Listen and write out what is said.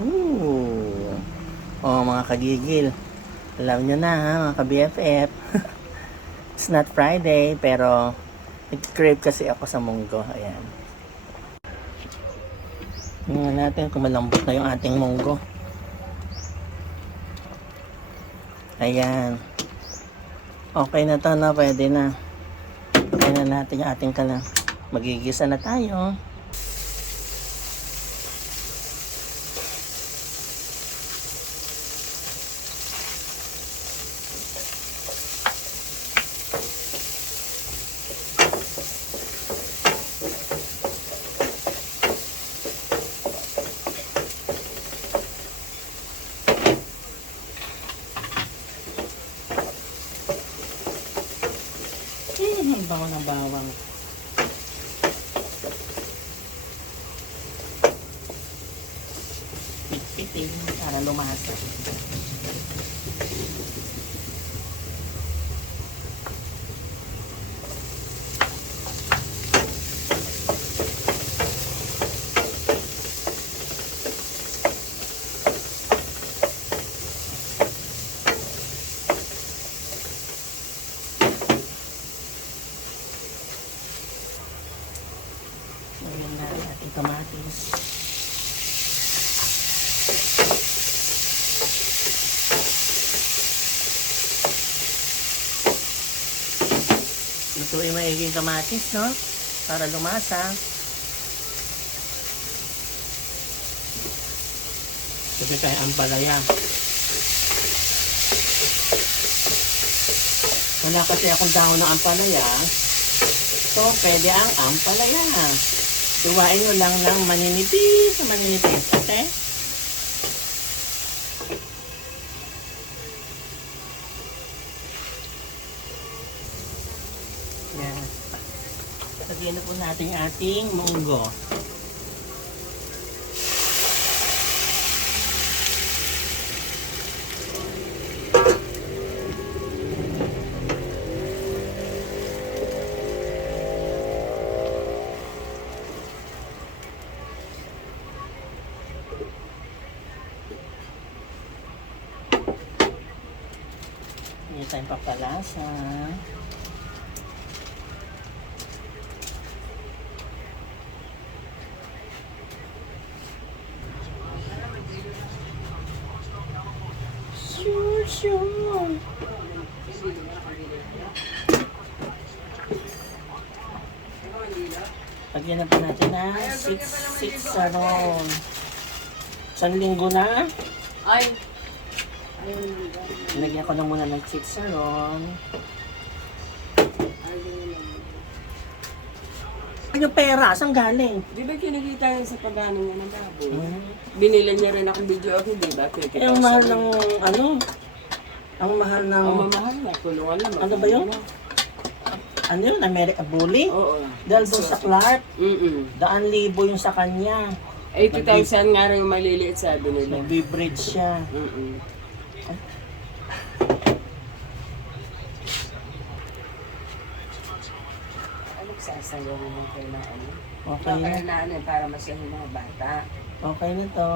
Ooh. Oh, mga kagigil. Alam nyo na ha, mga ka-BFF. It's not Friday, pero nag-crave kasi ako sa munggo. Ayan. Tingnan natin kung malambot na yung ating munggo. Ayan. Okay na to na, pwede na. Okay na natin yung ating kalang. Magigisa na tayo. Ang bango ng bawang. Pitpitin para lumasa. Lagyan natin ating kamatis. Lutuin maiging kamatis, no? Para lumasa. Kasi tayo ampalaya. Wala kasi akong dahon ng ampalaya. So, pwede ang ampalaya. Iwain nyo lang ng maninipis na maninipis. Okay? Yan. Lagyan na po natin ating munggo. Hindi tayong papalasa. Sure. Lagyan na po natin na sitsaron. Isang linggo na. Ay. Lagyan ko lang muna ng sitsaron. Yung pera, saan galing? Di ba kinikita yun sa pagano niya ng baboy? Binili niya rin akong video ako, di ba? Eh, ang mahal ng, ano? Ang mahal ng, Ang mamahal na, kulungan lang. ano ba yun? Ano yun? America Bully? Oo. Dahil doon sa Clark, Mm-mm. 1,000 yung sa kanya. 80,000 nga rin yung maliliit sabi nila. Nag-bridge siya. Mm-mm. Ano sasayaw naman kayo na ano? Okay na. Baka na ano para masahin mga bata. Okay na to.